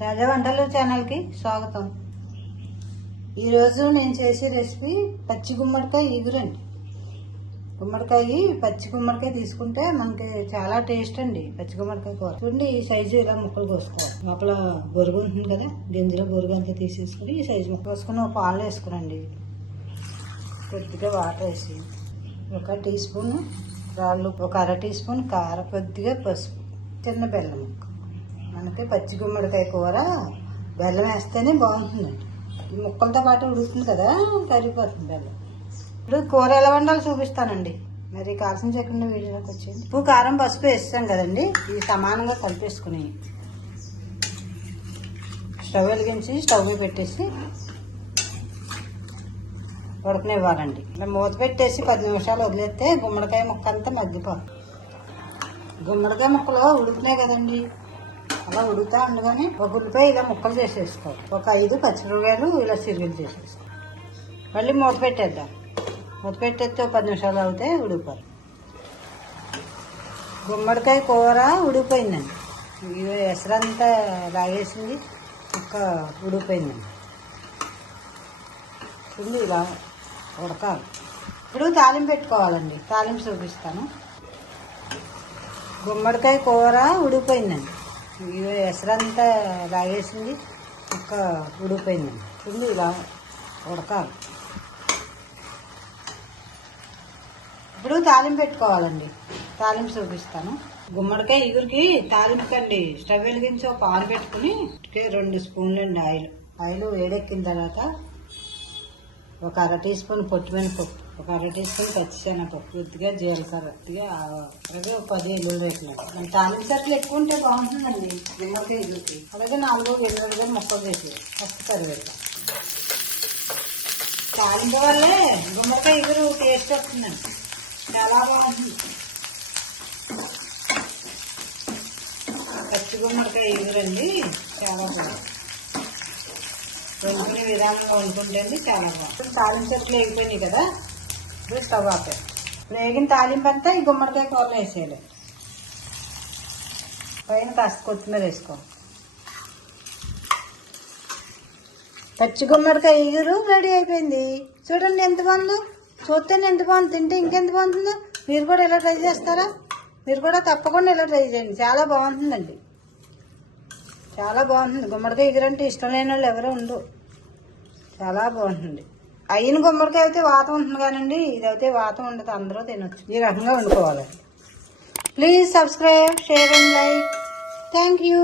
తాజా వంటలు ఛానల్కి స్వాగతం. ఈరోజు నేను చేసే రెసిపీ పచ్చి గుమ్మడికాయ ఇగురండి గుమ్మడికాయ పచ్చి గుమ్మడికాయ తీసుకుంటే మనకి చాలా టేస్ట్ అండి పచ్చి గుమ్మడికాయ కూర. చూడండి ఈ సైజు ఇలా ముక్కలు కోసుకోవాలి. లోపల బొరుగు ఉంటుంది కదా గింజలో బొరుగు అంతా తీసేసుకుని ఈ సైజు ముక్క కోసుకుని ఒక పాలు వేసుకురండి కొద్దిగా వాటర్ వేసి ఒక టీ స్పూన్ రాళ్ళు ఒక అర టీ స్పూన్ కారం కొద్దిగా పసుపు చిన్న బెల్లం ముక్క. మనకి పచ్చి గుమ్మడికాయ కూర. బెల్లం వేస్తేనే బాగుంటుందండి ఈ ముక్కలతో పాటు ఉడుకుతుంది కదా కరిగిపోతుంది బెల్లం. ఇప్పుడు కూర ఎలా వండాలో చూపిస్తానండి. మరి కాల్సిన చేయకుండా వీడియోలోకి వచ్చింది ఉప్పు కారం పసుపు వేస్తాం కదండి. ఇవి సమానంగా కలిపేసుకుని స్టవ్ వెలిగించి స్టవ్ మీద పెట్టేసి ఉడకనివ్వాలండి. ఇలా మూత పెట్టేసి పది నిమిషాలు వదిలేస్తే గుమ్మడికాయ ముక్క అంతా మగ్గిపోతుంది. గుమ్మడికాయ ముక్కలు ఉడుకునే కదండి. అలా ఉడుకుతా ఉండగానే ఒక ఉల్లిపాయ ఇలా ముక్కలు చేసేసుకోవాలి. ఒక ఐదు పచ్చిమిరపకాయలు ఇలా సిరుగులు చేసేసుకోవాలి. మళ్ళీ మూత పెట్టేద్దాం. మూత పెట్టేస్తే ఒక పది నిమిషాలు అవుతే ఉడికిపోవాలి. గుమ్మడికాయ కూర ఉడికిపోయిందండి. ఇవి ఎసరంతా లాగేసింది. ముక్క ఉడికిపోయిందండి. చూడండి ఇలా ఉడకాలి. ఇప్పుడు తాలింపు పెట్టుకోవాలండి. తాలింపు చూపిస్తాను. గుమ్మడికాయ కూర ఉడికిపోయిందండి. ఎసరంతా లాగేసింది. ఒక్క ఉడిపోయింది చూడండి ఇలా ఉడకాలి. ఇప్పుడు తాలింపు పెట్టుకోవాలండి. తాలింపు చూపిస్తాను. గుమ్మడికాయ ఇగురికి తాలింపుకండి స్టవ్ వెలిగించి ఒక పాలు పెట్టుకుని రెండు స్పూన్లు అండి ఆయిల్. ఆయిల్ వేడెక్కిన తర్వాత ఒక అర టీ స్పూన్ పొట్టిమినపప్పు ఒక అర టీ స్పూన్ పచ్చిశనగపప్పు కొద్దిగా జీలకర్ర కొద్దిగా అలాగే ఒక పది ఎల్లుల్లి రేట్లు మన తాలింపు సరుకులు ఎక్కువ ఉంటే బాగుంటుందండి. నిమ్మకాయ ఇల్లుకి అలాగే నాలుగు ఎల్లుల్లిగా ముక్కలు చేసి ఫస్ట్ కరివేపాకు. తాలింపు వల్లే గుమ్మడికాయ ఇగురు టేస్ట్ వస్తుందండి. చాలా బాగుంటుంది. పచ్చి గుమ్మడికాయ ఇగురండి చాలా బాగుంది వండుకునే విధానంగా వండుకుంటే చాలా బాగుంది తాలింపు చెట్లు వేగిపోయినాయి కదా. ఇప్పుడు స్టవ్ ఆపే వేగిన తాలింపు అంతా ఈ గుమ్మడికాయ కూరలో వేసేయాలి పైన కాస్త కొత్తిమీర వేసుకో పచ్చి గుమ్మడికాయ ఎగురు రెడీ అయిపోయింది చూడండి ఎంత బాగుందో చూస్తేనే ఎంత బాగుంది తింటే ఇంకెంత బాగుంటుందో మీరు కూడా ఇలా ట్రై చేస్తారా మీరు కూడా తప్పకుండా ఇలా ట్రై చేయండి చాలా బాగుంటుందండి చాలా బాగుంటుంది గుమ్మడికాయ ఎగురంటే ఇష్టం లేని వాళ్ళు ఎవరు ఉండరు చాలా బాగుంటుంది అయిన గుమ్మడికాయ అయితే వాతం ఉంటుంది కానండి ఇదైతే వాతం ఉండదు అందరూ తినొచ్చు. ఈ రకంగా వండుకోవాలి. Please subscribe share and like thank you